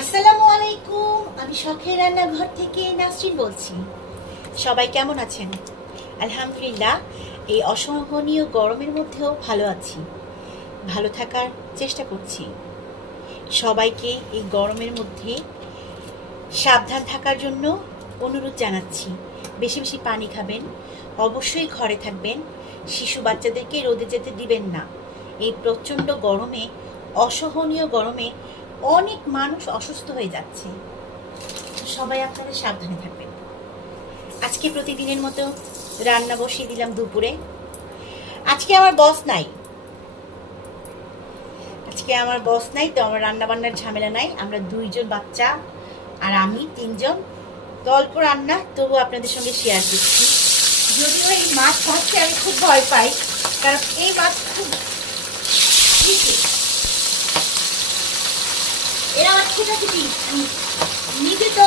আসসালামু আলাইকুম। আমি শখের রান্নাঘর থেকে নাসরিন বলছি। সবাই কেমন আছেন? আলহামদুলিল্লাহ, এই অসহনীয় গরমের মধ্যেও ভালো আছি, ভালো থাকার চেষ্টা করছি। সবাইকে এই গরমের মধ্যে সাবধান থাকার জন্য অনুরোধ জানাচ্ছি। বেশি বেশি পানি খাবেন, অবশ্যই ঘরে থাকবেন, শিশু বাচ্চাদেরকে রোদে যেতে দিবেন না। এই প্রচণ্ড গরমে, অসহনীয় গরমে অনেক মানুষ অসুস্থ হয়ে যাচ্ছে। সবাই আপনারা সাবধানে থাকবেন। আজকে প্রতিদিনের মতো রান্না বসিয়ে দিলাম দুপুরে। আজকে আমার বস নাই, তো আমার রান্না বান্নার ঝামেলা নাই। আমরা দুইজন বাচ্চা আর আমি তিনজন, তো অল্প রান্না, তবু আপনাদের সঙ্গে শেয়ার করছি। যদিও এই মাছ ভাজতে আমি খুব ভয় পাই, কারণ এই মাছ খুব এরা আমার ছোটাছুটি, নিজে তো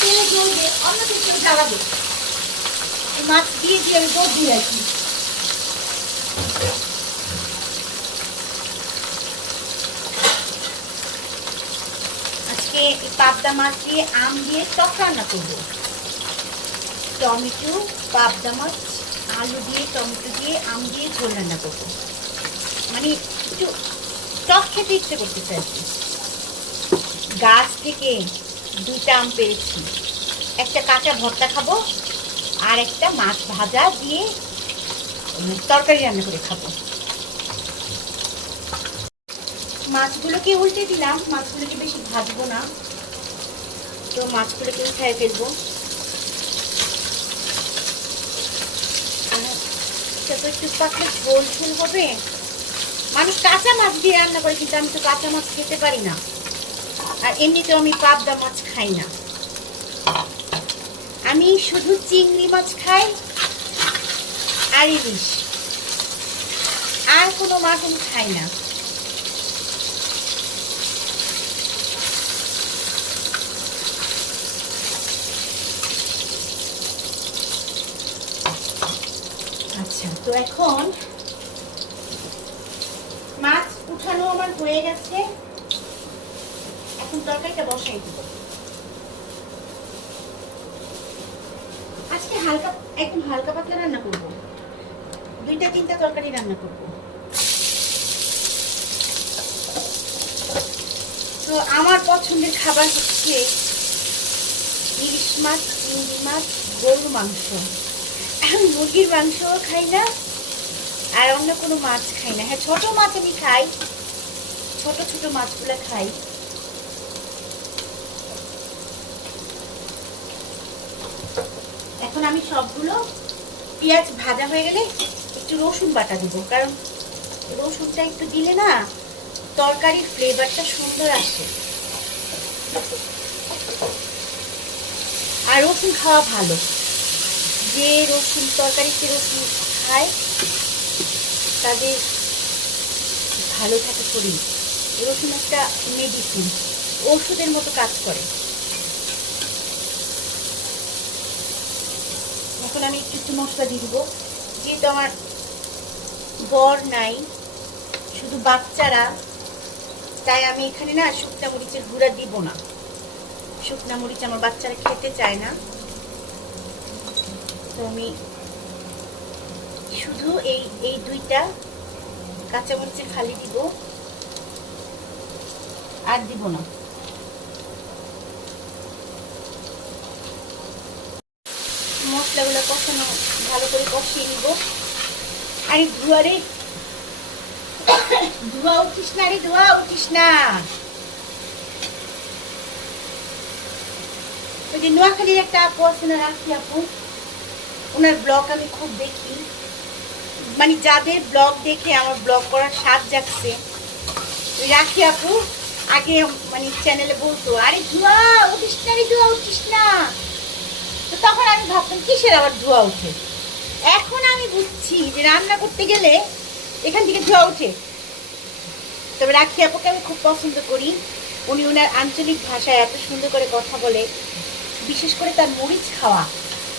তেলে জ্বলবে, অন্যকে কেউ জ্বালাবে। এই মাছ দিয়ে আমি বোধ দিয়ে রাখি। আজকে এই পাবদা মাছ দিয়ে আম দিয়ে টক রান্না করবো। টমেটো, পাবদা মাছ, আলু দিয়ে, টমেটো দিয়ে, আম দিয়ে ঝোল রান্না করবো। মানে একটু টক খেতে ইচ্ছে করতেছে আর কি। গাছ থেকে দুইটা আম পেরেছি, একটা কাঁচা ভর্তা খাবো আর একটা মাছ ভাজা দিয়ে তরকারি রান্না করে খাবো। মাছগুলোকে উল্টে দিলাম, মাছগুলোকে বেশি ভাজবো না, তো মাছগুলোকে উঠায় ফেলবো। একটু পাতলা ঝোল ঝোল হবে। মানুষ কাঁচা মাছ দিয়ে রান্না করে, কিন্তু আমি তো কাঁচা মাছ খেতে পারি না, আর এমনিতেও আমি পাবদা মাছ খাই না। আমি শুধু চিংড়ি মাছ খাই আর ইলিশ, আর কোনো মাছ আমি খাই না। আচ্ছা, তো এখন মাছ উঠানো আমার হয়ে গেছে, এখন তরকারিটা বসাই দিব। আজকে একদম হালকা পাতলা রান্না করব, 2-3টা তরকারি রান্না করব। তো আমার পছন্দের খাবার হচ্ছে ইলিশ মাছ, চিংড়ি মাছ, গরুর মাংস। আমি মুরগির মাংসও খাই না, আর অন্য কোনো মাছ খাই না। হ্যাঁ, ছোট মাছ আমি খাই, ছোট ছোট মাছগুলো খাই। এখন আমি সবগুলো পেঁয়াজ ভাজা হয়ে গেলে একটু রসুন বাটা দিব, কারণ রসুনটা একটু দিলে না তরকারির ফ্লেভারটা সুন্দর আসে। আর রসুন খাওয়া ভালো, যে রসুন তরকারিতে রসুন খায় তাদের ভালো থাকে শরীর। রসুন একটা মেডিসিন, ওষুধের মতো কাজ করে। এখন আমি একটু মশলা দিয়ে দিব, যেহেতু আমার বর নাই, শুধু বাচ্চারা, তাই আমি এখানে না শুকনা মরিচের গুঁড়া দিব না। শুকনা মরিচ আমার বাচ্চারা খেতে চায় না, তো আমি শুধু এই 2টা কাঁচামরিচের খালি দিব, আর দিব না। মশলাগুলো কষানো, ভালো করে কষিয়ে নিব। আরে ধোয়া উঠিস না, রে ধোয়া উঠিস না। ওই যে নোয়াখালীর একটা আপু আছে না, রাখি আপু, ওনার ব্লগ আমি খুব দেখি। মানে যাদের ব্লগ দেখে আমার ব্লগ করার স্বাদ জাগছে, ওই রাখি আপু আগে মানে চ্যানেলে বলতো, আরে ধোয়া উঠিস না, রে ধোয়া উঠিস না। তো তখন আমি ভাবতাম কিসের আবার ধোয়া উঠে। এখন আমি বুঝছি যে রান্না করতে গেলে এখান থেকে ধোয়া উঠে। তবে রাখি আপুকে আমি খুব পছন্দ করি, উনি ওনার আঞ্চলিক ভাষায় এত সুন্দর করে কথা বলে, বিশেষ করে তার মরিচ খাওয়া,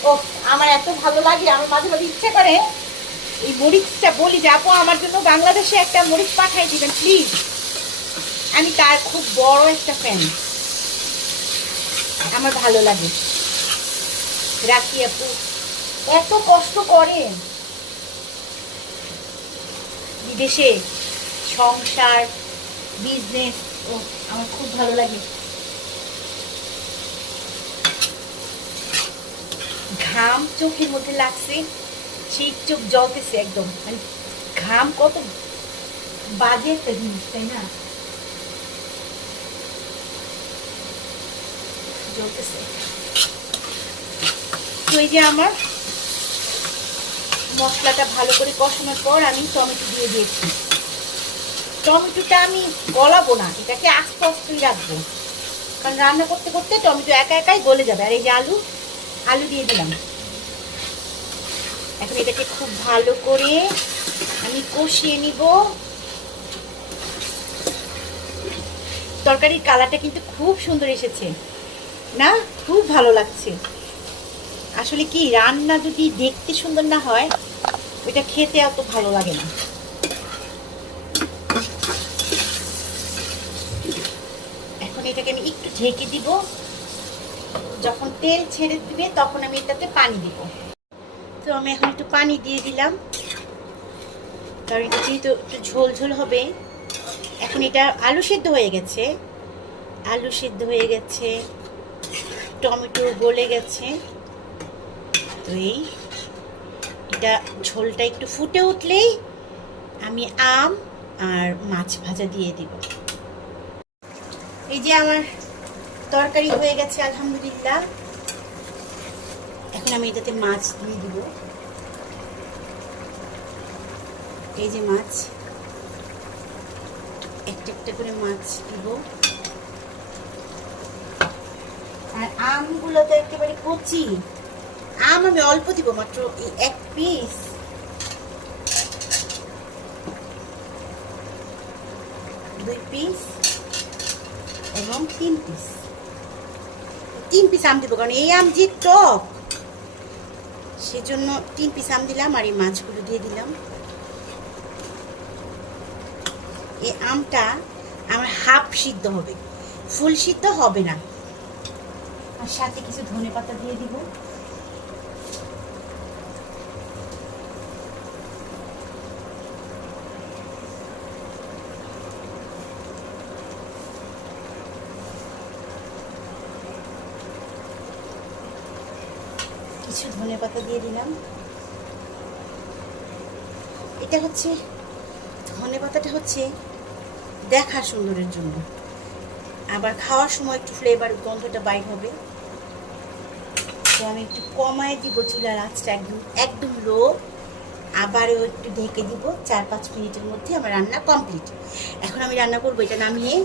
ও আমার এত ভালো লাগে। আমার মাঝে মাঝে ইচ্ছা করে এই মরিচটা বলি যে আপু আমার জন্য বাংলাদেশে একটা মরিচ পাঠাই দিবেন প্লিজ। আমি তার খুব বড় একটা ফ্যান, আমার ভালো লাগে। রাখি আপু এত কষ্ট করে বিদেশে, সংসার, বিজনেস, ও আমার খুব ভালো লাগে। ঘাম চোখের মধ্যে লাগছে, সেই চোখ জ্বলতেছে একদম, মানে ঘাম কত বাজে একটা জিনিস, তাই না? জ্বলতেছে। তো এই যে আমার মশলাটা ভালো করে কষানোর পর আমি টমেটো দিয়ে দিয়েছি। টমেটোটা আমি গলাবো না, এটাকে আস্তে আস্তেই রাখবো, কারণ রান্না করতে করতে টমেটো একা একাই গলে যাবে। আর এই যে আলু দিয়ে দিলাম। এখন এটাকে খুব ভালো করে আমি কষিয়ে নিব। তরকারির কালারটা কিন্তু খুব সুন্দর এসেছে না, খুব ভালো লাগছে। আসলে কি, রান্না যদি দেখতে সুন্দর না হয় ওইটা খেতে এত ভালো লাগে না। এখন এটাকে আমি একটু ঢেকে দিব, যখন তেল ছেড়ে দিবে তখন আমি এটাতে পানি দিব। তো আমি এখন একটু পানি দিয়ে দিলাম, কারণ এটা যেহেতু একটু ঝোল ঝোল হবে। এখন এটা আলু সিদ্ধ হয়ে গেছে, টমেটো গলে গেছে। তো এটা ঝোলটা একটু ফুটে উঠলেই আমি আম আর মাছ ভাজা দিয়ে দিব। এই যে আমার তরকারি হয়ে গেছে আলহামদুলিল্লাহ। এখন আমি এটাতে মাছ দিয়ে দিব। এই যে মাছ, একটা একটা করে মাছ দিব। আর আমগুলো তো একেবারে কচি আম, আমি অল্প দিব, মাত্র এই 1 পিস। 2 পিস এবং 3 পিস। 3 পিস আম দিব, কারণ এই আম যে টক, সেজন্য 3 পিস আম দিলাম। আর এই মাছগুলো দিয়ে দিলাম। এই আমটা আমার হাফ সিদ্ধ হবে, ফুল সিদ্ধ হবে না। আর সাথে কিছু ধনেপাতা দিয়ে দিব। কিছু ধনেপাতা দিয়ে দিলাম। এটা হচ্ছে ধনেপাতাটা হচ্ছে দেখার সুন্দরের জন্য, আবার খাওয়ার সময় একটু ফ্লেভার, গন্ধটা বাইর হবে। তো আমি একটু কমায় দিব চুলার আঁচটা, একদম লো। আবারও একটু ঢেকে দিব। 4-5 মিনিটের মধ্যে আমার রান্না কমপ্লিট। এখন আমি রান্না করবো, এটা নামিয়ে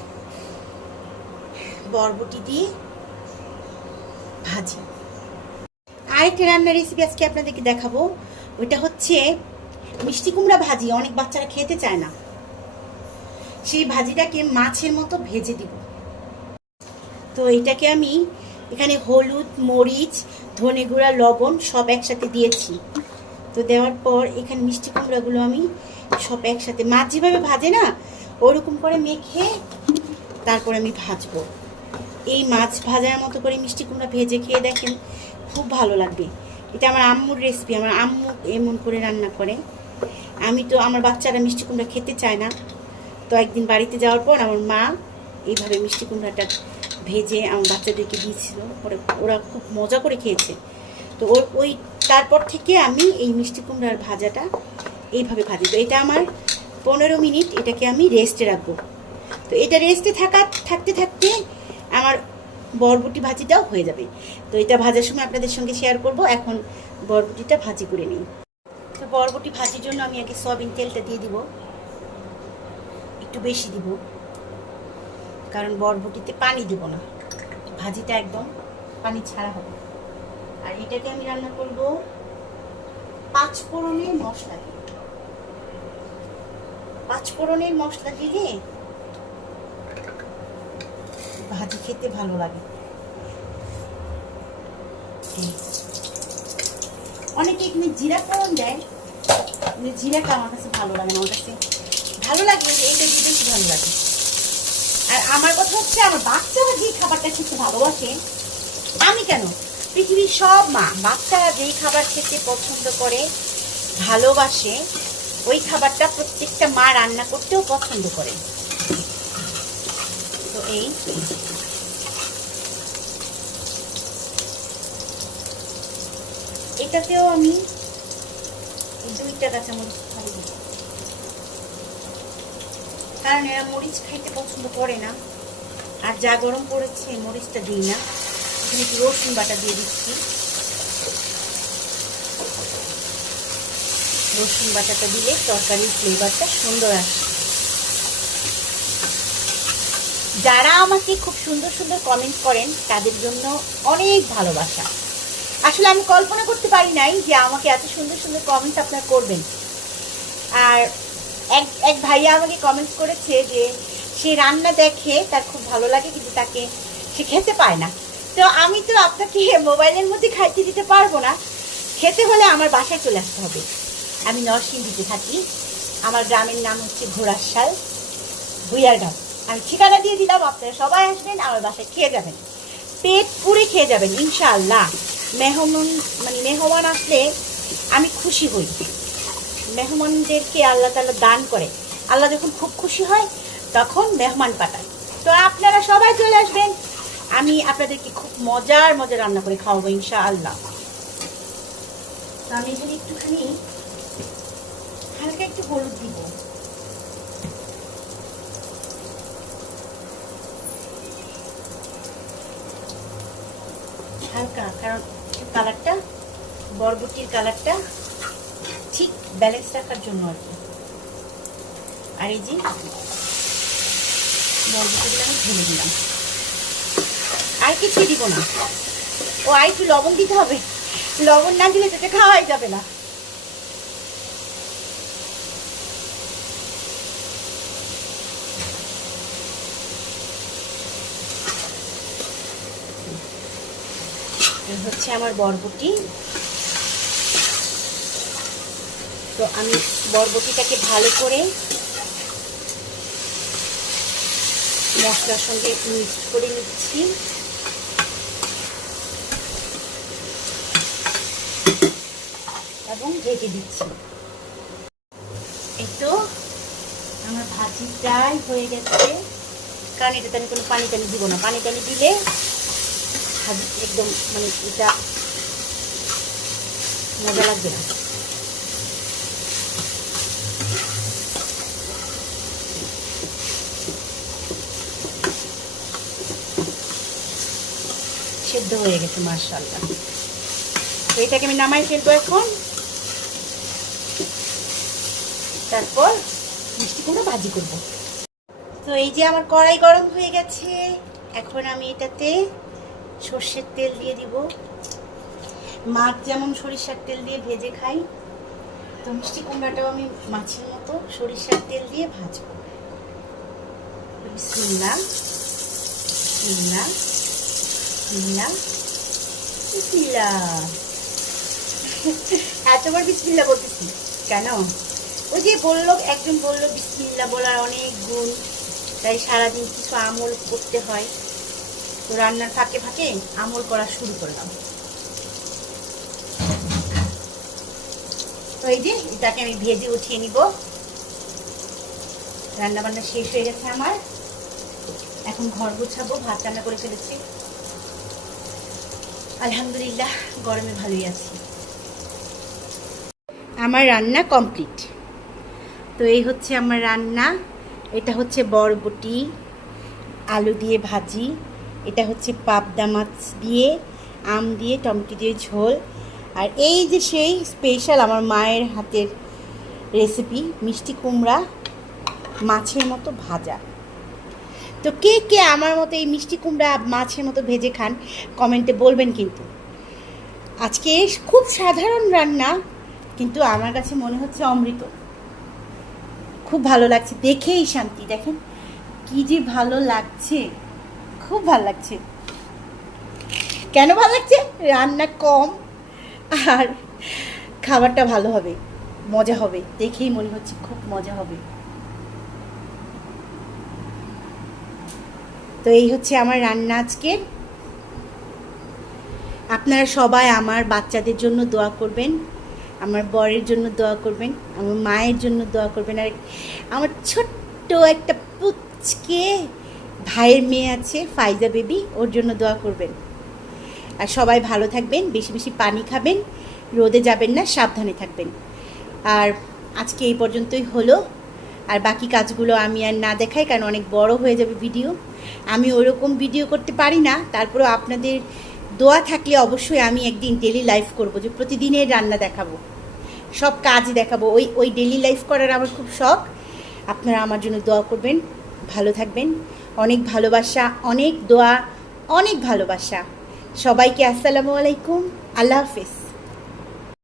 বরবটি দিয়ে ভাজি। আরেকটা রান্নার রেসিপি আজকে আপনাদেরকে দেখাবো। ওইটা হচ্ছে মিষ্টি কুমড়া ভাজি। অনেক বাচ্চারা খেতে চায় না, সেই ভাজিটাকে মাছের মতো ভেজে দিব। তো এটাকে আমি এখানে হলুদ, মরিচ, ধনে গুঁড়া, লবণ সব একসাথে দিয়েছি। তো দেওয়ার পর এখানে মিষ্টি কুমড়াগুলো আমি সব একসাথে, মাছ যেভাবে ভাজে না ওরকম করে মেখে তারপর আমি ভাজবো। এই মাছ ভাজার মতো করে মিষ্টি কুমড়া ভেজে খেয়ে দেখেন, খুব ভালো লাগবে। এটা আমার আম্মুর রেসিপি, আমার আম্মু এমন করে রান্না করে। আমি তো, আমার বাচ্চারা মিষ্টি কুমড়া খেতে চায় না, তো একদিন বাড়িতে যাওয়ার পর আমার মা এইভাবে মিষ্টি কুমড়াটা ভেজে আমার বাচ্চাদেরকে দিয়েছিল, ওরা খুব মজা করে খেয়েছে। তো ওই তারপর থেকে আমি এই মিষ্টি কুমড়ার ভাজাটা এইভাবে ভাজি। তো এটা আমার 15 মিনিট এটাকে আমি রেস্টে রাখবো। তো এটা রেস্টে থাকতে থাকতে আমার বরবটি ভাজিটাও হয়ে যাবে। তো এটা ভাজার সময় আপনাদের সঙ্গে শেয়ার করব। এখন বরবটিটা ভাজি করে নিই। তো বরবটি ভাজির জন্য আমি আগে সয়াবিন তেলটা দিয়ে দিব, একটু বেশি দিব, কারণ বরবটিতে পানি দিব না, ভাজিটা একদম পানি ছাড়া হবে। আর এটাকে আমি রান্না করব 5 ফোড়নের মশলা দিয়ে। 5 ফোড়নের মশলা দিলে ভাজি খেতে ভালো লাগে। অনেকে এখানে জিরা ফোড়ন দেয়, কিন্তু জিরাটা আমার কাছে ভালো লাগে না। আমার কাছে ভালো লাগে, এইটা দিয়ে বেশি ভালো লাগে। আমার কথা হচ্ছে আমার বাচ্চারা যেই খাবারটা খেতে ভালোবাসে, আমি কেন, পৃথিবীর সব মা বাচ্চারা যেই খাবার খেতে পছন্দ করে ভালোবাসে ওই খাবারটা প্রত্যেকটা মা রান্না করতেও পছন্দ করে। তো এই এটাতেও আমি 2টা কাঁচামরিচ খাই দিব, কারণ এরা মরিচ খাইতে পছন্দ করে না। আর যা গরম পড়েছে মরিচটা দিই না, এখানে একটু রসুন বাটা দিয়ে দিচ্ছি। রসুন বাটাটা দিলে তরকারির ফ্লেভারটা সুন্দর আসে। যারা আমাকে খুব সুন্দর সুন্দর কমেন্ট করেন তাদের জন্য অনেক ভালোবাসা। আসলে আমি কল্পনা করতে পারি নাই যে আমাকে এত সুন্দর সুন্দর কমেন্ট আপনারা করবেন। আর এক ভাইয়া আমাকে কমেন্ট করেছে যে সে রান্না দেখে তার খুব ভালো লাগে কিন্তু তাকে সে খেতে পায় না। তো আমি তো আপনাকে মোবাইলের মধ্যে খাইতে দিতে পারবো না, খেতে হলে আমার বাসায় চলে আসতে হবে। আমি নরসিংদীতে থাকি, আমার গ্রামের নাম হচ্ছে ঘোড়াশাল, ভুইয়ার গ্রাম। আমি ঠিকানা দিয়ে দিলাম, আপনারা সবাই আসবেন, আমার বাসায় খেয়ে যাবেন, পেট পুরে খেয়ে যাবেন ইনশাআল্লাহ। মেহমান আসলে আমি খুশি হই। মেহমানদেরকে আল্লাহ তাআলা দান করে, আল্লাহ যখন খুব খুশি হয় তখন মেহমান পাঠায়। তো আপনারা সবাই চলে আসবেন, আমি আপনাদেরকে খুব মজার মজার রান্না করে খাওয়াবো ইনশাআল্লাহ। তো আমি এখানে একটুখানি হালকা একটু হলুদ দিব, হালকা, কারণ কালারটা বরবটির কালারটা ঠিক ব্যালেন্স রাখার জন্য আর কি। আর এই যে বরবটিগুলো আমি ঢেলে দিলাম, আর কিছুই দিব না। ও আর একটু লবণ দিতে হবে, লবণ না দিলে সেটা খাওয়াই যাবে না। হচ্ছে আমার বরবটি। তো আমি বরবটিটাকে ভালো করে মশলার সঙ্গে মিক্সড করে নিচ্ছি। এবং ঢেকে দিচ্ছি। এই তো আমার ভাজিটাই হয়ে গেছে, কারণ এটাতে আমি কোনো পানি টানি দিব না। পানি টানি দিলে ভাজি একদম এটা মজা লাগবে না। সেদ্ধ হয়ে গেছে মাশাআল্লাহ। তো এটাকে আমি নামাই ফেলবো এখন। তারপর মিষ্টি কুমড়া ভাজি করব। তো এই যে আমার কড়াই গরম হয়ে গেছে, এখন আমি এটাতে সর্ষের তেল দিয়ে দিব। মাছ যেমন সরিষার তেল দিয়ে ভেজে খাই, তো মিষ্টি কুমড়াটাও আমি মাছের মতো সরিষার তেল দিয়ে ভাজবো। বিসমিল্লাহ বিসমিল্লাহ বিসমিল্লাহ বিসমিল্লাহ। এতবার বিসমিল্লাহ বলতেছি কেন? ওই যে একজন বললো বিসমিল্লাহ বলার অনেক গুণ, তাই সারাদিন কিছু আমল করতে হয়। তো রান্নার ফাঁকে ফাঁকে আমল করা শুরু করলাম। তো এই যে এটাকে আমি ভেজে উঠিয়ে নিব। রান্না বান্না শেষ হয়ে গেছে আমার, এখন ঘর গুছাবো। ভাত রান্না করে ফেলেছি, আলহামদুলিল্লাহ গরমে ভালোই আছি। আমার রান্না কমপ্লিট। তো এই হচ্ছে আমার রান্না। এটা হচ্ছে বরবটি আলু দিয়ে ভাজি, এটা হচ্ছে পাবদা মাছ দিয়ে আম দিয়ে টমেটো দিয়ে ঝোল, আর এই যে সেই স্পেশাল আমার মায়ের হাতের রেসিপি মিষ্টি কুমড়া মাছের মতো ভাজা। তো কে কে আমার মতো এই মিষ্টি কুমড়া মাছের মতো ভেজে খান কমেন্টে বলবেন। কিন্তু আজকে খুব সাধারণ রান্না, কিন্তু আমার কাছে মনে হচ্ছে অমৃত। খুব ভালো লাগছে, দেখেই শান্তি। দেখেন কি যে ভালো লাগছে, খুব ভালো লাগছে। কেন ভালো লাগছে? রান্না কম আর খাবারটা ভালো হবে, মজা হবে, দেখেই মনে হচ্ছে খুব মজা হবে। তো এই হচ্ছে আমার রান্না আজকের। আপনারা সবাই আমার বাচ্চাদের জন্য দোয়া করবেন, আমার বরের জন্য দোয়া করবেন, আমার মায়ের জন্য দোয়া করবেন, আর আমার ছোট্ট একটা পুচকে ভাইয়ের মেয়ে আছে ফাইজা বেবি, ওর জন্য দোয়া করবেন। আর সবাই ভালো থাকবেন, বেশি বেশি পানি খাবেন, রোদে যাবেন না, সাবধানে থাকবেন। আর আজকে এই পর্যন্তই হলো। আর বাকি কাজগুলো আমি আর না দেখাই, কারণ অনেক বড় হয়ে যাবে ভিডিও। আমি ওরকম ভিডিও করতে পারি না, তারপরেও আপনাদের দোয়া থাকলে অবশ্যই আমি একদিন ডেলি লাইফ করব, যে প্রতিদিনের রান্না দেখাবো, সব কাজ দেখাবো। ওই ডেলি লাইফ করার আমার খুব শখ। আপনারা আমার জন্য দোয়া করবেন, ভালো থাকবেন। অনেক ভালোবাসা, অনেক দোয়া, অনেক ভালোবাসা সবাইকে। আসসালামু আলাইকুম, আল্লাহ হাফেজ।